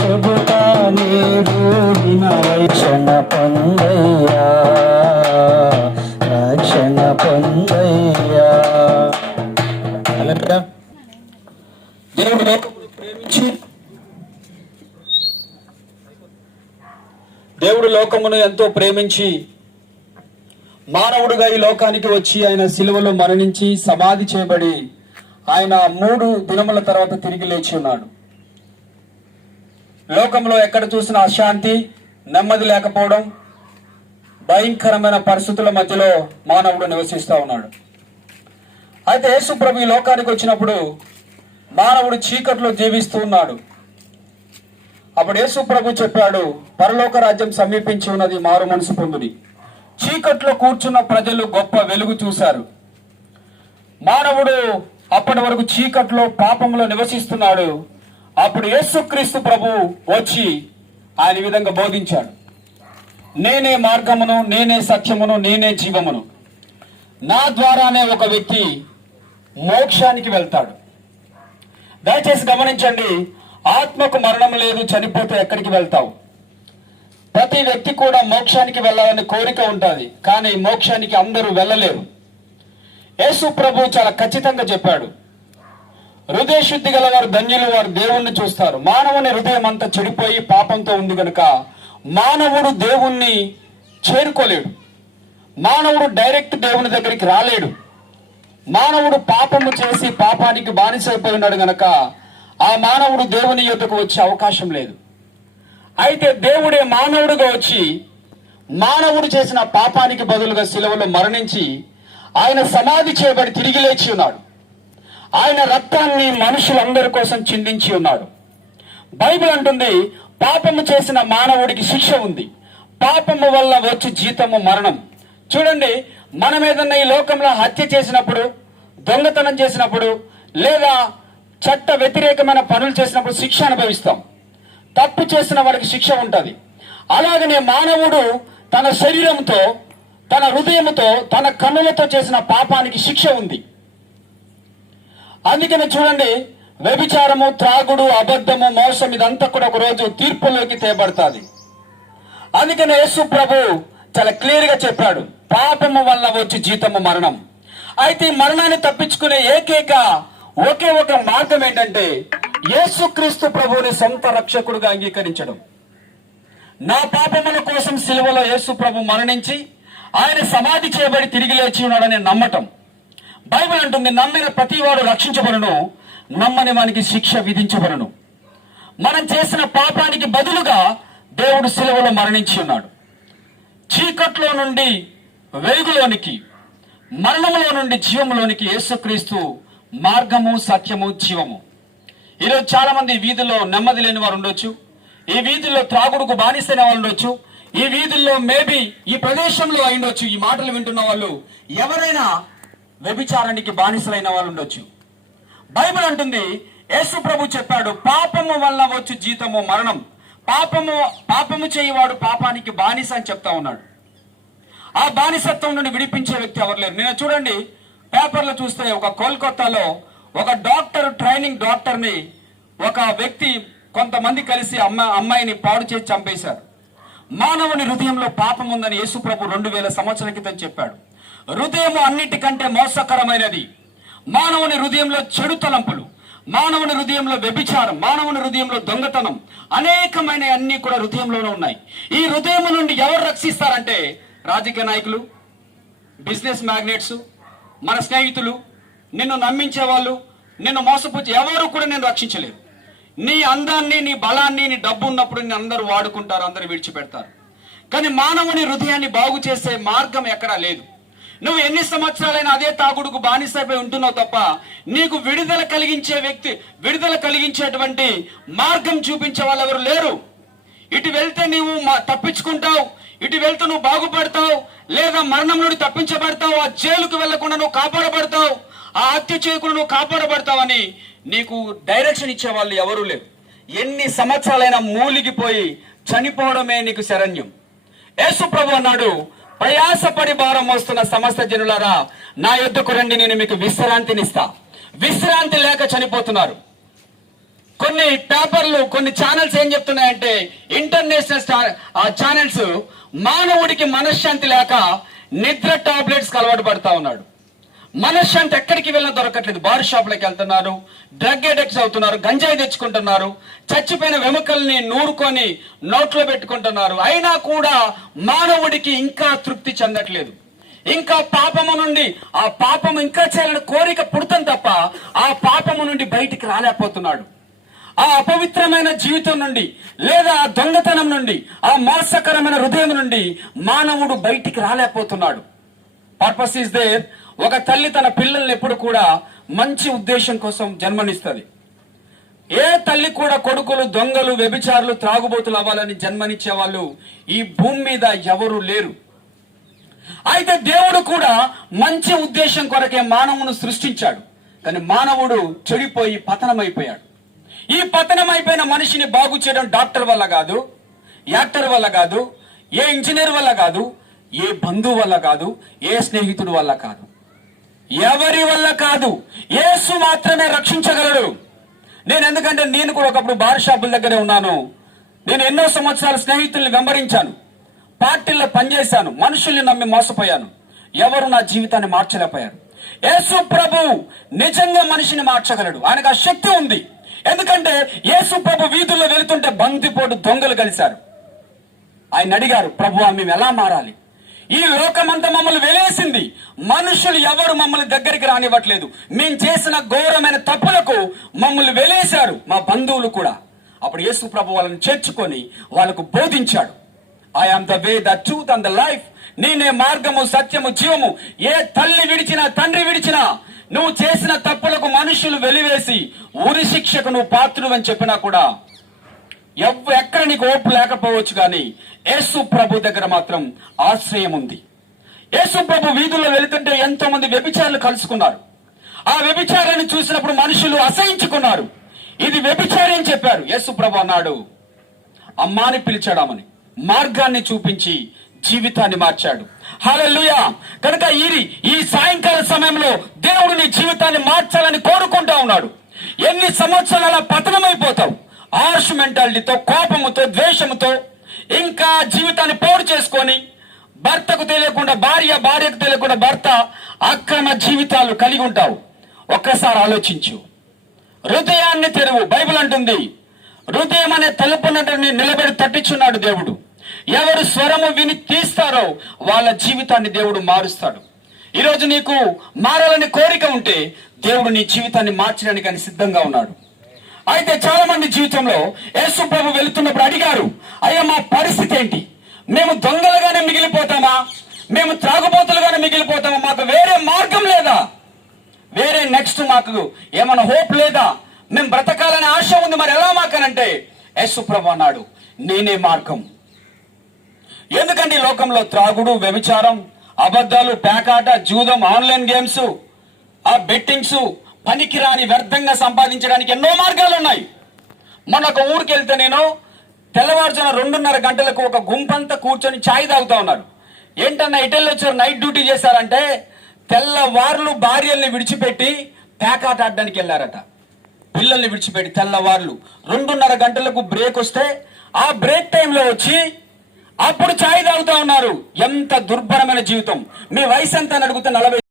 చెబుతా నీరు రక్షణ పొందయ్యా, రక్షణ పొందయ్యా. దేవుడు లోకమును ప్రేమించి, దేవుడు లోకమును ఎంతో ప్రేమించి మానవుడుగా ఈ లోకానికి వచ్చి ఆయన సిలువలో మరణించి సమాధి చేయబడి ఆయన 3 దినముల తర్వాత తిరిగి లేచి ఉన్నాడు. లోకంలో ఎక్కడ చూసిన అశాంతి, నెమ్మది లేకపోవడం, భయంకరమైన పరిస్థితుల మధ్యలో మానవుడు నివసిస్తూ ఉన్నాడు. అయితే యేసు ప్రభు ఈ లోకానికి వచ్చినప్పుడు మానవుడు చీకట్లో జీవిస్తూ ఉన్నాడు. అప్పుడు యేసు ప్రభు చెప్పాడు, పరలోక రాజ్యం సమీపించి ఉన్నది, మారు మనసు పొందుడి. చీకట్లో కూర్చున్న ప్రజలు గొప్ప వెలుగు చూశారు. మానవుడు అప్పటి వరకు చీకట్లో పాపంలో నివసిస్తున్నాడు. అప్పుడు యేసుక్రీస్తు ప్రభు వచ్చి ఆయన విధంగా బోధించాడు, నేనే మార్గమును, నేనే సత్యమును, నేనే జీవమును. నా ద్వారానే ఒక వ్యక్తి మోక్షానికి వెళ్తాడు. దయచేసి గమనించండి, ఆత్మకు మరణం లేదు, చనిపోతే ఎక్కడికి వెళ్తావు? ప్రతి వ్యక్తి కూడా మోక్షానికి వెళ్ళాలని కోరిక ఉంటుంది, కానీ మోక్షానికి అందరూ వెళ్ళలేరు. యేసు ప్రభు చాలా ఖచ్చితంగా చెప్పాడు, హృదయ శుద్ధి గల వారు ధన్యులు, వారు దేవుణ్ణి చూస్తారు. మానవుని హృదయం అంతా చెడిపోయి పాపంతో ఉంది కనుక మానవుడు దేవుణ్ణి చేరుకోలేడు. మానవుడు డైరెక్ట్ దేవుని దగ్గరికి రాలేడు. మానవుడు పాపము చేసి పాపానికి బానిసైపోయి ఉన్నాడు గనక ఆ మానవుడు దేవుని యొద్దకు వచ్చే అవకాశం లేదు. అయితే దేవుడే మానవుడుగా వచ్చి మానవుడు చేసిన పాపానికి బదులుగా శిలువలో మరణించి ఆయన సమాధి చేయబడి తిరిగి లేచి ఉన్నాడు. ఆయన రక్తాన్ని మనుషులందరి కోసం చిందించి ఉన్నాడు. బైబిల్ అంటుంది, పాపము చేసిన మానవుడికి శిక్ష ఉంది, పాపము వల్ల వచ్చి జీతము మరణం. చూడండి, మనం ఏదన్నా ఈ లోకంలో హత్య చేసినప్పుడు, దొంగతనం చేసినప్పుడు, లేదా చట్ట వ్యతిరేకమైన పనులు చేసినప్పుడు శిక్ష అనుభవిస్తాం. తప్పు చేసిన వాడికి శిక్ష ఉంటుంది. అలాగనే మానవుడు తన శరీరంతో, తన హృదయంతో, తన కన్నులతో చేసిన పాపానికి శిక్ష ఉంది. అందుకని చూడండి, వ్యభిచారము, త్రాగుడు, అబద్ధము, మోసం ఇదంతా కూడా ఒక రోజు తీర్పులోకి తేబడుతుంది. అందుకని యేసు ప్రభు చాలా క్లియర్ గా చెప్పాడు, పాపము వల్ల వచ్చి జీతము మరణం. అయితే ఈ మరణాన్ని తప్పించుకునే ఒకే ఒక మార్గం ఏంటంటే యేసుక్రీస్తు ప్రభువుని సొంత రక్షకుడుగా అంగీకరించడం. నా పాపముల కోసం సిలువలో యేసు ప్రభు మరణించి ఆయన సమాధి చేయబడి తిరిగి లేచి ఉన్నాడని నమ్మటం. బైబిల్ అంటుంది, నమ్మిన ప్రతివాడు రక్షించబడును, నమ్మని వానికి శిక్ష విధించబడును. మనం చేసిన పాపానికి బదులుగా దేవుడు సిలువలో మరణించి ఉన్నాడు. చీకట్లో నుండి వెలుగులోనికి, మరణములో నుండి జీవములోనికి యేసుక్రీస్తు మార్గము, సత్యము, జీవము. ఈరోజు చాలా మంది వీధుల్లో నెమ్మది లేని వారు ఉండొచ్చు, ఈ వీధుల్లో త్రాగుడుకు బానిసైన వాళ్ళు ఉండొచ్చు, ఈ వీధుల్లో మేబీ ఈ ప్రదేశంలో అయిండొచ్చు. ఈ మాటలు వింటున్న వాళ్ళు ఎవరైనా వ్యభిచారానికి బానిసలైన వాళ్ళు ఉండొచ్చు. బైబిల్ అంటుంది, యేసు ప్రభు చెప్పాడు, పాపము వల్ల వచ్చు జీతము మరణం. పాపము చేయవాడు పాపానికి బానిస అని చెప్తా ఉన్నాడు. ఆ బానిసత్వం నుండి విడిపించే వ్యక్తి ఎవరు లేరు. నేను చూడండి, పేపర్లో చూస్తే ఒక కోల్కతాలో ఒక డాక్టర్, ట్రైనింగ్ డాక్టర్ని ఒక వ్యక్తి, కొంతమంది కలిసి అమ్మాయిని పాడు చేసి చంపేశారు. మానవుని హృదయంలో పాపం ఉందని యేసు ప్రభు 2000 సంవత్సరాల క్రితం చెప్పాడు. హృదయం అన్నిటికంటే మోసకరమైనది. మానవుని హృదయంలో చెడు తలంపులు, మానవుని హృదయంలో వ్యభిచారం, మానవుని హృదయంలో దొంగతనం, అనేకమైన అన్ని కూడా హృదయంలోనే ఉన్నాయి. ఈ హృదయం నుండి ఎవరు రక్షిస్తారంటే రాజకీయ నాయకులు, బిజినెస్ మ్యాగ్నెట్స్, మన స్నేహితులు, నిన్ను నమ్మించే వాళ్ళు, నిన్ను మోసపుచ్చి ఎవరు కూడా నేను రక్షించలేరు. నీ అందాన్ని, నీ బలాన్ని, నీ డబ్బు ఉన్నప్పుడు నేను అందరూ వాడుకుంటారు, అందరూ విడిచిపెడతారు. కానీ మానవుని హృదయాన్ని బాగు చేసే మార్గం ఎక్కడా లేదు. నువ్వు ఎన్ని సంవత్సరాలైనా అదే తాగుడుకు బానిసైపోయి ఉంటున్నావు తప్ప నీకు విడుదల కలిగించేటువంటి మార్గం చూపించే వాళ్ళు ఎవరు లేరు. ఇటు వెళ్తే నీవు తప్పించుకుంటావు, ఇటు వెళ్తే నువ్వు బాగుపడతావు, లేదా మరణం నుండి తప్పించబడతావు, ఆ జైలుకు వెళ్లకుండా నువ్వు కాపాడబడతావు, ఆ హత్య చేయకుండా నువ్వు కాపాడబడతావని నీకు డైరెక్షన్ ఇచ్చే వాళ్ళు ఎవరూ లేరు. ఎన్ని సంవత్సరాలైనా మూలిగిపోయి చనిపోవడమే నీకు శరణ్యం. యేసు ప్రభు అన్నాడు, ప్రయాసపడి భారం మోస్తున్న సమస్త జనులారా నా యొద్దకు రండి, నేను మీకు విశ్రాంతినిస్తా. విశ్రాంతి లేక చనిపోతున్నారు. కొన్ని పేపర్లు, కొన్ని ఛానల్స్ ఏం చెప్తున్నాయంటే, ఇంటర్నేషనల్ ఛానల్స్ మానవుడికి మనశ్శాంతి లేక నిద్ర టాబ్లెట్స్ అలవాటు పడతా ఉన్నాడు. మనశ్శాంతి ఎక్కడికి వెళ్ళినా దొరకట్లేదు. బార్ షాపులకు వెళ్తున్నారు, డ్రగ్ అడిక్ట్స్ అవుతున్నారు, గంజాయి తెచ్చుకుంటున్నారు, చచ్చిపోయిన వెముకల్ని నూరుకొని నోట్లో పెట్టుకుంటున్నారు. అయినా కూడా మానవుడికి ఇంకా తృప్తి చెందట్లేదు. ఇంకా పాపము నుండి, ఆ పాపము ఇంకా చేయాలని కోరిక పుడతాం తప్ప ఆ పాపము నుండి బయటికి రాలేకపోతున్నాడు. ఆ అపవిత్రమైన జీవితం నుండి, లేదా ఆ దొంగతనం నుండి, ఆ మోసకరమైన హృదయం నుండి మానవుడు బయటికి రాలేకపోతున్నాడు. Purpose is there. ఒక తల్లి తన పిల్లల్ని ఎప్పుడు కూడా మంచి ఉద్దేశం కోసం జన్మనిస్తుంది. ఏ తల్లి కూడా కొడుకులు దొంగలు, వ్యభిచారులు, త్రాగుబోతులు అవ్వాలని జన్మనిచ్చే వాళ్ళు ఈ భూమి మీద ఎవరు లేరు. అయితే దేవుడు కూడా మంచి ఉద్దేశం కొరకే మానవును సృష్టించాడు. కానీ మానవుడు చెడిపోయి పతనమైపోయాడు. ఈ పతనమైపోయిన మనిషిని బాగు చేయడం డాక్టర్ వల్ల కాదు, యాక్టర్ వల్ల కాదు, ఏ ఇంజనీర్ వల్ల కాదు, ఏ బంధువు వల్ల కాదు, ఏ స్నేహితుడు వల్ల కాదు, ఎవరి వల్ల కాదు. యేసు మాత్రమే రక్షించగలడు. ఎందుకంటే నేను కూడా ఒకప్పుడు బార్ షాపుల దగ్గరే ఉన్నాను. నేను ఎన్నో సంవత్సరాల స్నేహితుల్ని వెంబడించాను, పార్టీల్లో పనిచేశాను, మనుషుల్ని నమ్మి మోసపోయాను. ఎవరు నా జీవితాన్ని మార్చలేకపోయారు. యేసు ప్రభు నిజంగా మనిషిని మార్చగలడు. ఆయనకు ఆ శక్తి ఉంది. ఎందుకంటే యేసు ప్రభు వీధుల్లో వెళుతుంటే బందిపోటు దొంగలు కలిశారు. ఆయన అడిగారు, ప్రభువా మేము ఎలా మారాలి? ఈ లోకమంతా మమ్మల్ని వెలేసింది, మనుషులు ఎవరు మమ్మల్ని దగ్గరికి రానివ్వట్లేదు. మేము చేసిన ఘోరమైన తప్పులకు మమ్మల్ని వెలేశారు, మా బంధువులు కూడా. అప్పుడు యేసు ప్రభు వాళ్ళని చేర్చుకొని వాళ్ళకు బోధించాడు. I am the way, the truth and the life. నేనే మార్గము, సత్యము, జీవము. ఏ తల్లి విడిచినా, తండ్రి విడిచినా, నువ్వు చేసిన తప్పులకు మనుషులు వెలివేసి ఉరి శిక్షకు నువ్వు పాత్రుడు అని చెప్పినా కూడా ఎక్కడ నీకు ఓపు లేకపోవచ్చు, కానీ యేసు ప్రభు దగ్గర మాత్రం ఆశ్రయం ఉంది. యేసు ప్రభు వీధుల్లో వెళుతుంటే ఎంతో మంది వ్యభిచారులు కలుసుకున్నారు. ఆ వ్యభిచారాన్ని చూసినప్పుడు మనుషులు అసహించుకున్నారు. ఇది వ్యభిచారి అని చెప్పారు. యేసు ప్రభు అన్నాడు, అమ్మాని పిలిచాడామని మార్గాన్ని చూపించి జీవితాన్ని మార్చాడు. హల్లెలూయా. కనుక ఈ సాయంకాల సమయంలో దేవుడు నీ జీవితాన్ని మార్చాలని కోరుకుంటా ఉన్నాడు. ఎన్ని సంవత్సరాల పతనమైపోతావు ఆర్ష్ మెంటాలిటీతో, కోపముతో, ద్వేషముతో, ఇంకా జీవితాన్ని పోడు చేసుకొని, భర్తకు తెలియకుండా భార్య, భార్యకు తెలియకుండా భర్త, అక్రమ జీవితాలు కలిగి ఉంటావు. ఒక్కసారి ఆలోచించు. హృదయాన్ని తెరువు. బైబిల్ అంటుంది, హృదయం అనే తలుపుని నిలబడి తట్టించున్నాడు దేవుడు. ఎవరు స్వరము విని తీస్తారో వాళ్ళ జీవితాన్ని దేవుడు మారుస్తాడు. ఈరోజు నీకు మారాలని కోరిక ఉంటే దేవుడు నీ జీవితాన్ని మార్చడానికి ఆయన సిద్ధంగా ఉన్నాడు. అయితే చాలా మంది జీవితంలో యేసు ప్రభు వెళుతున్నప్పుడు అడిగారు, అయ్యా మా పరిస్థితి ఏంటి? మేము దొంగలుగానే మిగిలిపోతామా? మేము త్రాగుబోతులుగానే మిగిలిపోతామా? మాకు వేరే మార్గం లేదా? వేరే నెక్స్ట్ మాకు ఏమైనా హోప్ లేదా? మేము బ్రతకాలనే ఆశ ఉంది, మరి ఎలా మాకనంటే యేసు ప్రభు అన్నాడు, నేనే మార్గం. ఎందుకంటే ఈ లోకంలో త్రాగుడు, వ్యభిచారం, అబద్ధాలు, పేకాట, జూదం, ఆన్లైన్ గేమ్స్, ఆ బెట్టింగ్స్, పనికిరాని వ్యర్థంగా సంపాదించడానికి ఎన్నో మార్గాలు ఉన్నాయి. మన ఒక ఊరికి వెళ్తే నేను తెల్లవారుజాన 2:30 గంటలకు ఒక గుంపంతా కూర్చొని ఛాయ్ తాగుతా ఉన్నారు. ఏంటన్నా ఇటెల్ వచ్చారు, నైట్ డ్యూటీ చేశారంటే తెల్లవార్లు భార్యల్ని విడిచిపెట్టి పేకాట ఆడడానికి వెళ్ళారట. పిల్లల్ని విడిచిపెట్టి తెల్లవార్లు 2:30 గంటలకు బ్రేక్ వస్తే ఆ బ్రేక్ టైంలో వచ్చి అప్పుడు ఛాయ్ తాగుతా ఉన్నారు. ఎంత దుర్భరమైన జీవితం. మీ వయసు ఎంత అని అడిగితే 40